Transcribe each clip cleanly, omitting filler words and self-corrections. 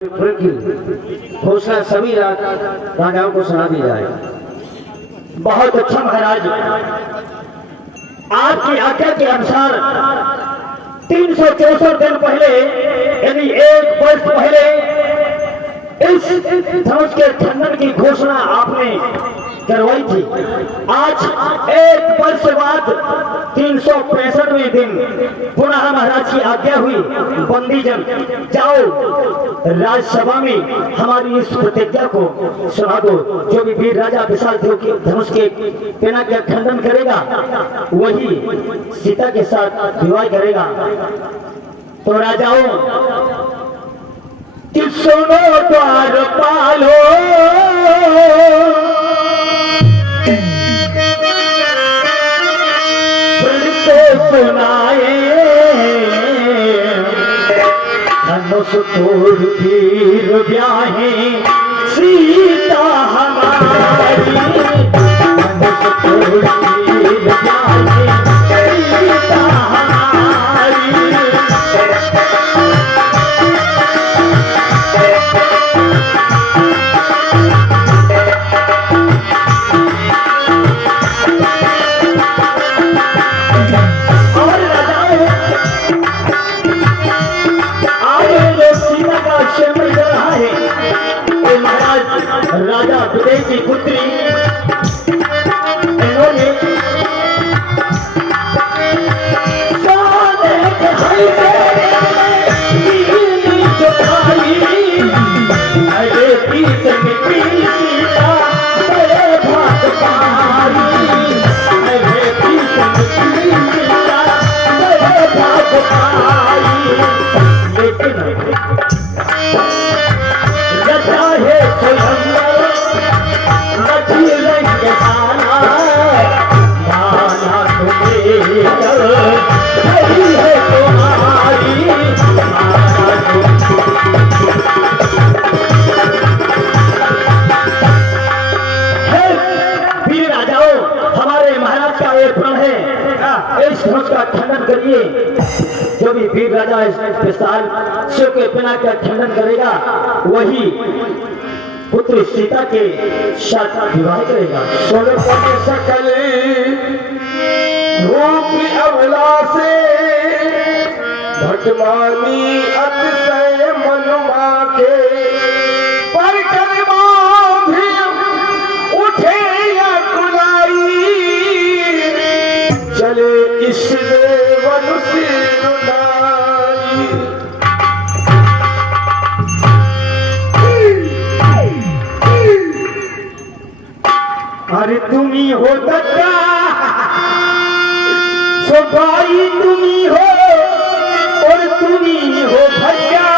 की घोषणा सभी राजाओं को सुना दी जाए। बहुत अच्छा महाराज, आपकी आज्ञा के अनुसार 364 दिन पहले यानी 1 वर्ष पहले इस धनुष के खंडन की घोषणा आपने करवाई थी। आज 1 वर्ष बाद 365वें दिन पुनः महाराज की आज्ञा हुई, बंदीजन जाओ राज्यसभा में हमारी इस प्रतिज्ञा को सुना दो। जो भी वीर राजा विशाल देव के धनुष के पेना का खंडन करेगा वही सीता के साथ विवाह करेगा। तो राजाओं कि सुनो द्वार पालो, सुनाए धनुष तोड़ वीर ब्याहे सीता हमारी, धनुष तोड़ वीर ब्याहे सीता हमारी। राजा विजय की पुत्री इन्होंने अरे पीत मिट्टी सीता बड़े भाग पारी, अरे पीत मिट्टी सीता बड़े भाग पारी। लेकिन रचा है सुलंगर रची रंग खाना, माना तुम्हें खड़ी है तुम्हारी, माना वीर राजाओं, हमारे महाराज का ये प्रण है, इस धनुष का खंडन करिए। जो भी वीर राजा इस विशाल शिव के पेना का खंडन करेगा वही पुत्री सीता के साथ विवाह करेगा। सकल रूप अवला से भटमानी अतिशय मनुमा के, पर कलमा भी उठे या कुलाई, चले इस देवन से अरे तुम्ही हो दत्ता सभाई, तुम्ही हो और तुम्ही हो भैया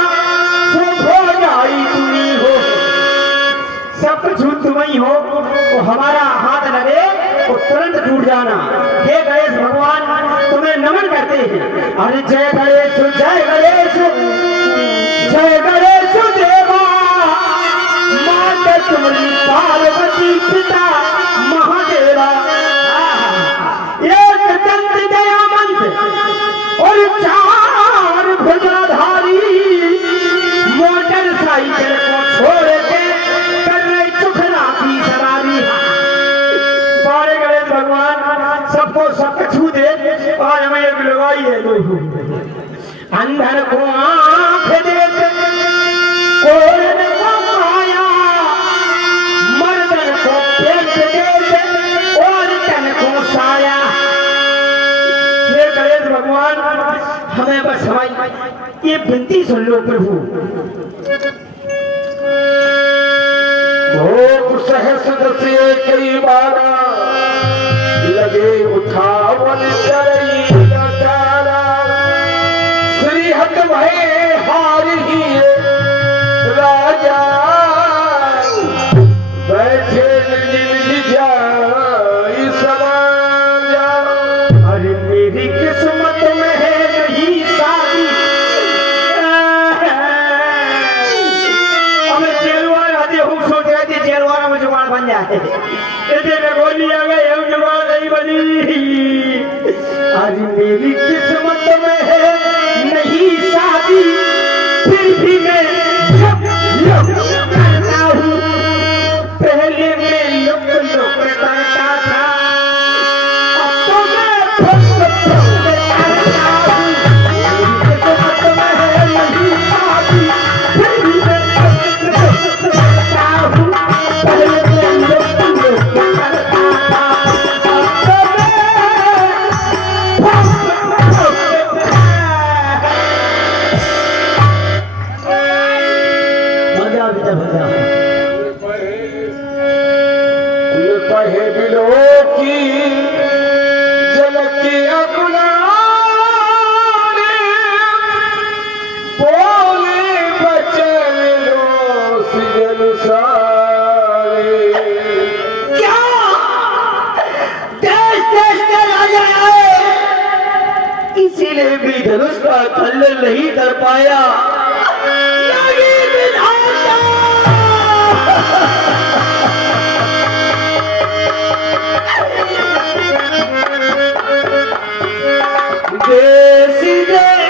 सभाई, तुम्ही हो सब झूठ तुम्ही हो। तो हमारा हाथ लगे तो तुरंत टूट जाना। हे गणेश भगवान तुम्हें नमन करते हैं। अरे जय गणेश जय गणेश जय गणेश देवा, माता तुम्हारी पार्वती पिता महादेवा, एक दंत दयामंत और 4 भुजाधारी, मोटरसाइकिल को छोड़ के कर रहे चुखना की सवारी। बड़े गणेश भगवान सबको सब छू दे। आज हमें एक लगाई है अंधर को आंख देख कोरन को माया, मर्दन को पेट देख और तन को साया। ये गणेश भगवान हमें बस हमारी ये विनती सुन लो प्रभु। भोग सहस से कई बार लगे उठावन करई नचारा, श्री हट भय हार ही राजा, बैठे निज जाई समाजा। अरे मेरी किस्मत में है नहीं शादी, अब जेलवार आते हूँ सोच रहे थे जेलवार में जुगाड़ बन जाए, इतने गोली आ गई हम जुगाड़ नहीं बनी। आज मेरी किस्मत में है नहीं शादी, फिर भी मैं करता हूँ। पहले मैं लुक लुक करता था, अब तो मैं फुक फुक करता हूँ। मेरी किस्मत में है नहीं पापी, फिर भी मैं फुक फुक करता हूँ। पहले मैं लुक लुक करता था, अब तो मैं फुक फुक मजा बेटा मजा। ये कहे दिलो की झलकियां गुलाबी, बोले बचन रोस जलसारे। क्या देश देश के राजा आए, इसीलिए भी धनुष का खंडन नहीं कर पाया। यही विधाता देश देश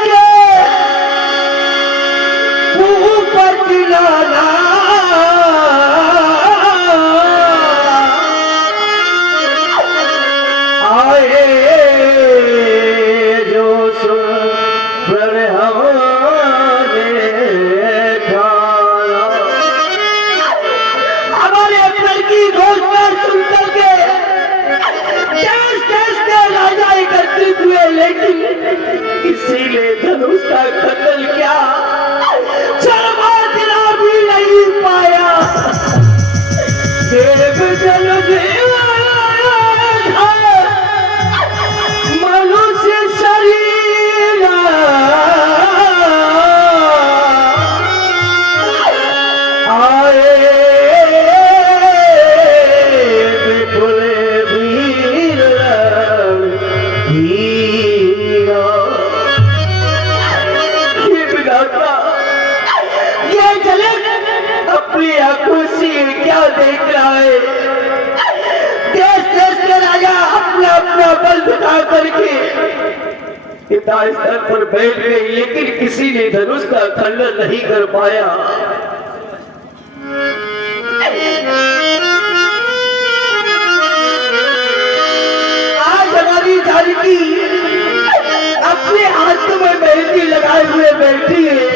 के ऊपर दिलाना आए जो सुन हमारे खाना। हमारे अंदर की घोषणा सुनकर के देश देश के राजा एकत्रित हुए, लेकिन इसीलिए धनुष का खंडन क्या चरवा दिला भी नहीं पाया। देव जल मनुष्य शरीर आए विपुल वीर हीरा। ये विधाता, ये जलक अपनी आंखों से क्या देख रहा है। देश देश के राजा अपना अपना बल दिखा करके पिता स्तर पर बैठ गए, लेकिन किसी ने धनुष का खंडन नहीं कर पाया। आज हमारी जानकी अपने हाथ में मेहंदी लगाए हुए बैठी है।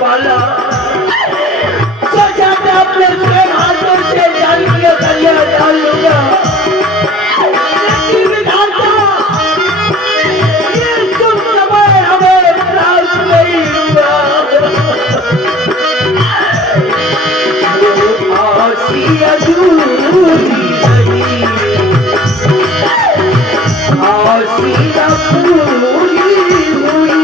पाला, सोचा था अपने स्वयं हाथों से जान के कलिया डाल लूंगा, लेकिन विधाता ये शुभ समय हमें प्राप्त नहीं हुआ। आसी अधूरी रही, आसी अधूरी हुई,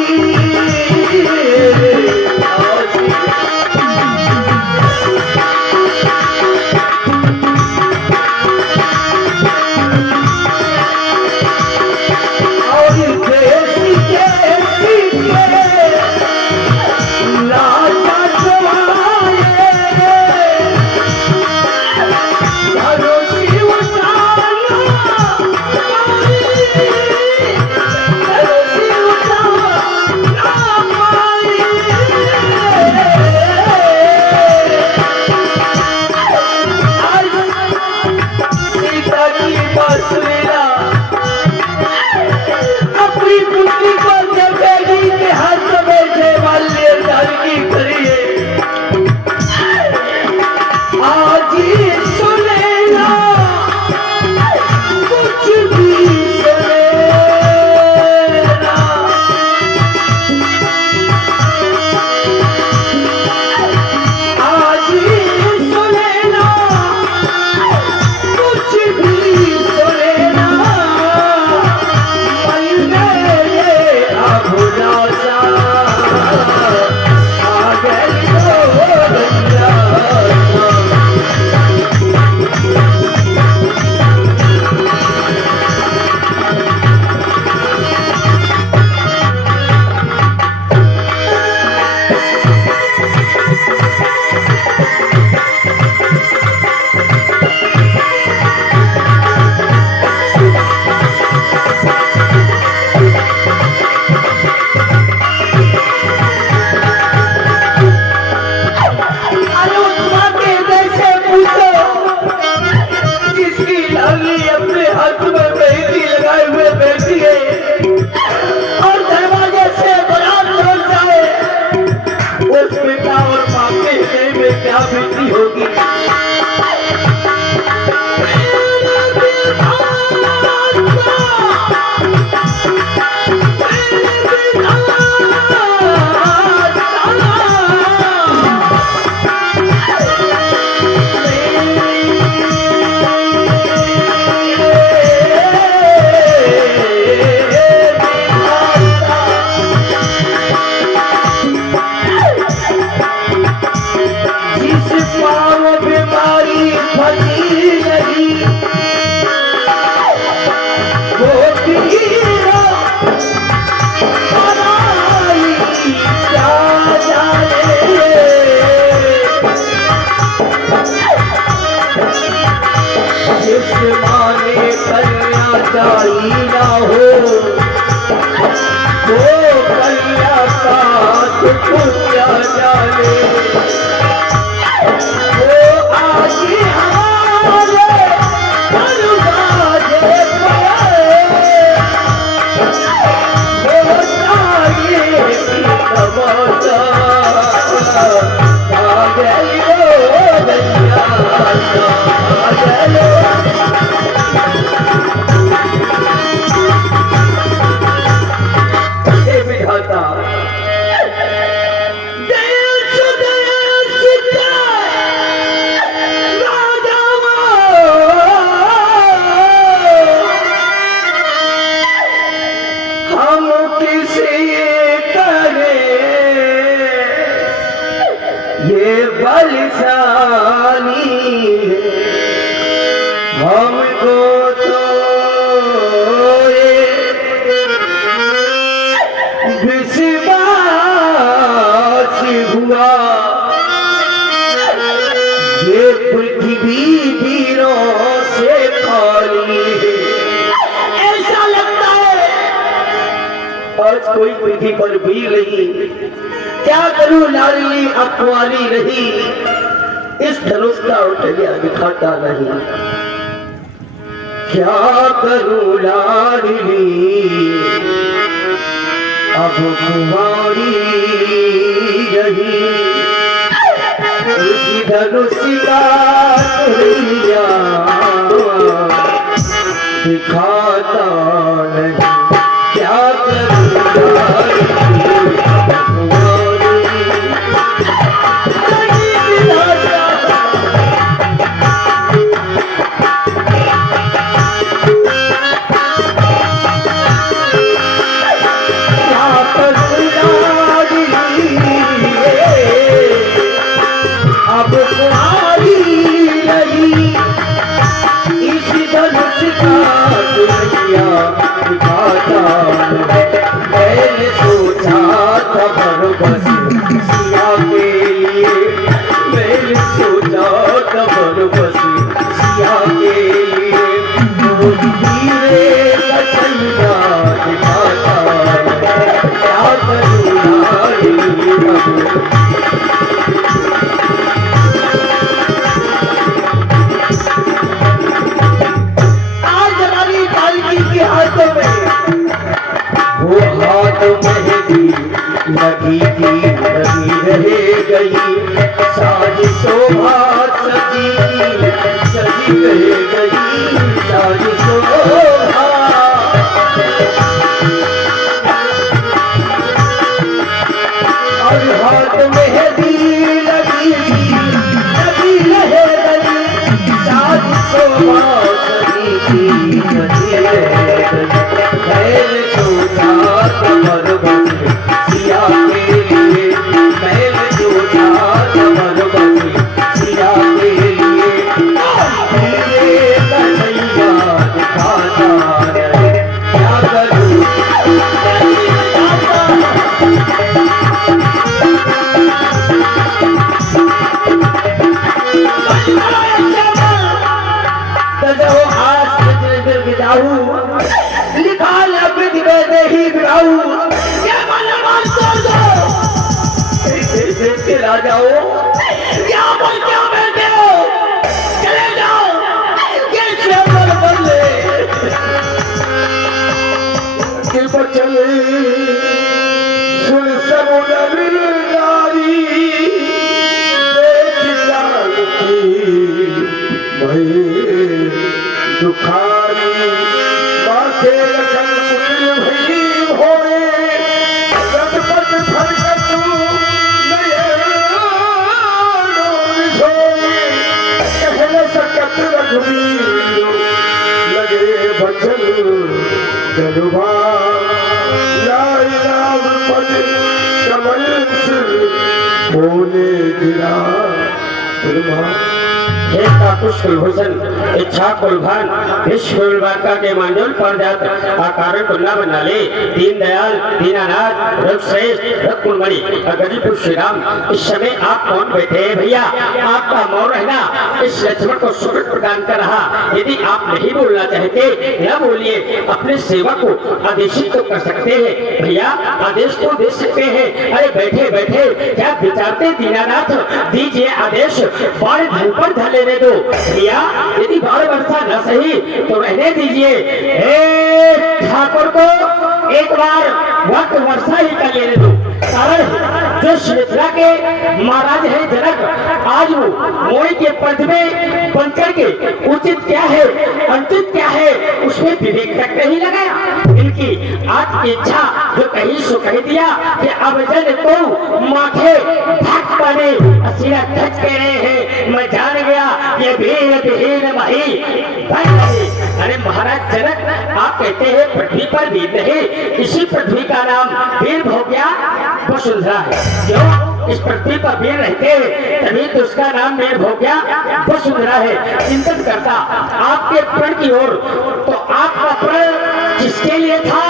हमको तो विश्वास हुआ ये पृथ्वी वीरों से खाली है। ऐसा लगता है आज कोई पृथ्वी पर वीर नहीं। क्या करूं लाडली अखवाली नहीं, इस धनुष का उठलिया दिखाता नहीं। क्या करूं लाडली अब कुंवारी रही। धनुष का तुरिया दिखाता नहीं क्या अब तुम्हारी रही इसी धनुष का दुनिया दिखाता मैंने सोचा था बरबस सिया के लिए मैंने सोचा था बरबस सिया के लिए धीरे कचैया दिखाता क्या करूँ नारी वो हाथ मेहंदी लगी थी लगी रह गई साज शोभा सजी सजी रह गई साज शोभा और हाथ मेहंदी लगी थी लगी रह गई साज शोभा सजी थी सजी रह गई मैंने सोचा कमर बस सिया के लिए मैंने सोचा कमर बस सिया के लिए धीरे कन्हैया दिखाता रहे क्या करूँ लिखा लबिद में नहीं बिराऊ ये मल्लमान तोड़ दो देश के राजाओं क्या बोल क्या बैठे हो चले जाओ ये शेर बदले के बचले सुन समुद्र नारी देख जानती भई दुखारी माथे रखन मुझे भई होए रटपट फरकत कहल सकत रघुवीर लगे बचन जनुभा लाई राम पद कमल सिर बोले गिरा हे काकुश कुलभूषण इच्छा कुलभान विश्व का के मांडल पर जात आकार कुल्ला बना ले दीनदयाल दीनानाथ रघुश्रेष्ठ रघुकुलमणि गरीपुर श्री राम इस समय आप कौन बैठे हैं भैया आपका मौन रहना इस लक्ष्मण को सुरत प्रदान कर रहा यदि आप नहीं बोलना चाहते न बोलिए अपने सेवक को आदेशित तो कर सकते हैं भैया आदेश तो दे सकते हैं अरे बैठे बैठे क्या विचारते दीनानाथ दीजिए आदेश बाण धन पर धन लेने दो भैया यदि बाण वर्षा न सही तो रहने दीजिए ठाकुर को एक बार वक्त वर्षा ही कर लेने दो कारण जो श्रीलंका के महाराज है जनक आज वो मोई के पद में बनकर के उचित क्या है अनुचित क्या है उसमें विवेक तक नहीं लगाया इनकी आज की इच्छा जो कहीं सो कह दिया कि अब जन को माथे ढक पड़े असीरा ढक के रहे हैं मैं जान गया ये वीर विहीन मही अरे महाराज जनक आप कहते हैं पृथ्वी पर वीर नहीं इसी पृथ्वी का नाम वीर हो गया वसुंधरा है क्यों इस पृथ्वी पर वीर रहते हैं तभी तो उसका नाम वीर हो गया वसुंधरा है चिंतन करता आपके प्रण की ओर तो आपका प्रण किसके लिए था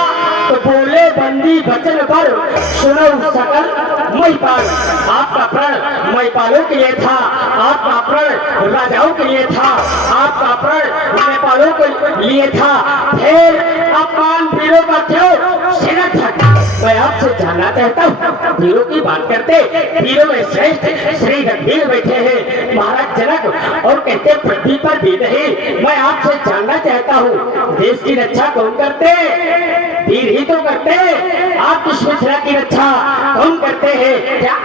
तो बोले बंदी वचन पर सुनो सकल महिपाल आपका प्रण महिपालों के लिए था आपका प्रण राजाओं के लिए था आपका प्रण नेपालों के लिए था फिर अपमान वीरों का क्यों सिर ढक मैं आपसे जानना चाहता हूँ वीरों की बात करते वीरों में श्रेष्ठ श्री रणवीर बैठे हैं महाराज जनक और कहते पृथ्वी पर भी नहीं मैं आपसे जानना चाहता हूँ देश की रक्षा कौन करते वीर ही तो करते आप किस मिथिला की रक्षा कौन करते हैं क्या